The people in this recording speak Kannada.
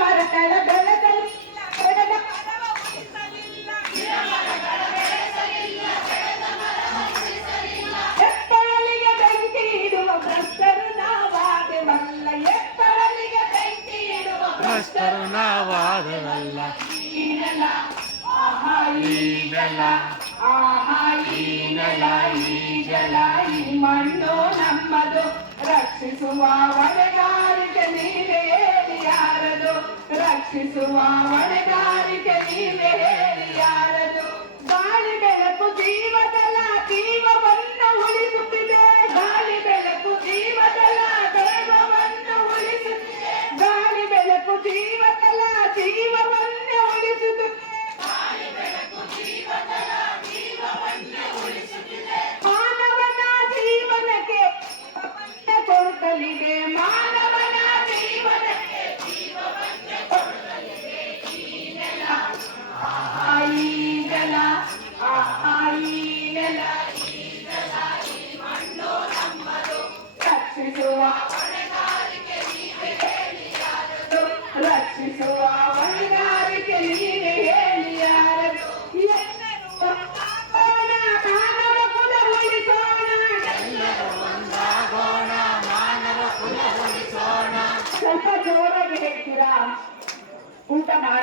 ಮರಗಳ ಬೆಳೆಸಲಿಲ್ಲ ಬೆಳೆದ ಎತ್ತರಲಿಗೆ ಬೆಂಕಿ ಇಡುವ ಭ್ರಷ್ಟರು ನಾವಾದೆವಲ್ಲ ಎತ್ತರಲಿಗೆ ಬೆಂಕಿ ಇಡುವ ಭ್ರಷ್ಟರು ನಾವಾದವಲ್ಲ ಈ ನೆಲ ಆಹಾ ಈ ನೆಲ ಆಹಾ ಈ ನೆಲ ಈ ಜಲ ಈ ಮಣ್ಣು ನಮ್ಮದು ರಕ್ಷಿಸುವ ಹೊಣೆಗಾರಿಕೆ ನೀವೇ ಹೇಳಿ ಯಾರದು ರಕ್ಷಿಸುವ ಹೊಣೆಗಾರಿಕೆ ನೀವೇ ಹೇಳಿ ಯಾರದು ಗಾಳಿ ಬೆಳಕು ಜೀವದಲ ಜೀವವನ್ನು ಉಳಿಸುತ್ತಿದೆ ಗಾಳಿ ಬೆಳಕು ಜೀವದಲ ದೇವವನ್ನು ಉಳಿಸುತ್ತಿದೆ ಗಾಳಿ ಬೆಳಕು ಜೀವದಲ ಜೀವವನ್ನೇ ಉಳಿಸುತ್ತಿದೆ ಮಾನವನ ಜೀವನಕ್ಕೆ ಜೀವವನ್ನೇ ಕೊಡುತ್ತಲಿದೆ ಮಾನವನ ಜೀವನಕ್ಕೆ ಜೀವವನ್ನೇ ಕೊಡುತ್ತಲಿದೆ ಈ ನೆಲ ಆಹಾ ಈ ನೆಲ ಆಹಾ ಈ ನೆಲ ಈ ಜಲ ಈ ಮಣ್ಣು ನಮ್ಮದು ರಕ್ಷಿಸುವ ಹೊಣೆಗಾರಿಕೆ ನೀವೇ ಹೇಳಿ ಯಾರದು ರಕ್ಷಿಸುವ ಹೊಣೆಗಾರಿಕೆ ನೀವೇ ಹೇಳಿ ಯಾರದು ಎಲ್ಲರೂ ಒಂದಾಗೋಣ ಮಾನವ ಕುಲ ಉಳಿಸೋಣ ಎಲ್ಲರೂ ಒಂದಾಗೋಣ ಮಾನವ ಕುಲ ಉಳಿಸೋಣ ಸ್ವಲ್ಪ ಜೋರಾಗಿ ಹೇಳ್ತೀರಾ ಊಟ ಮಾಡಿ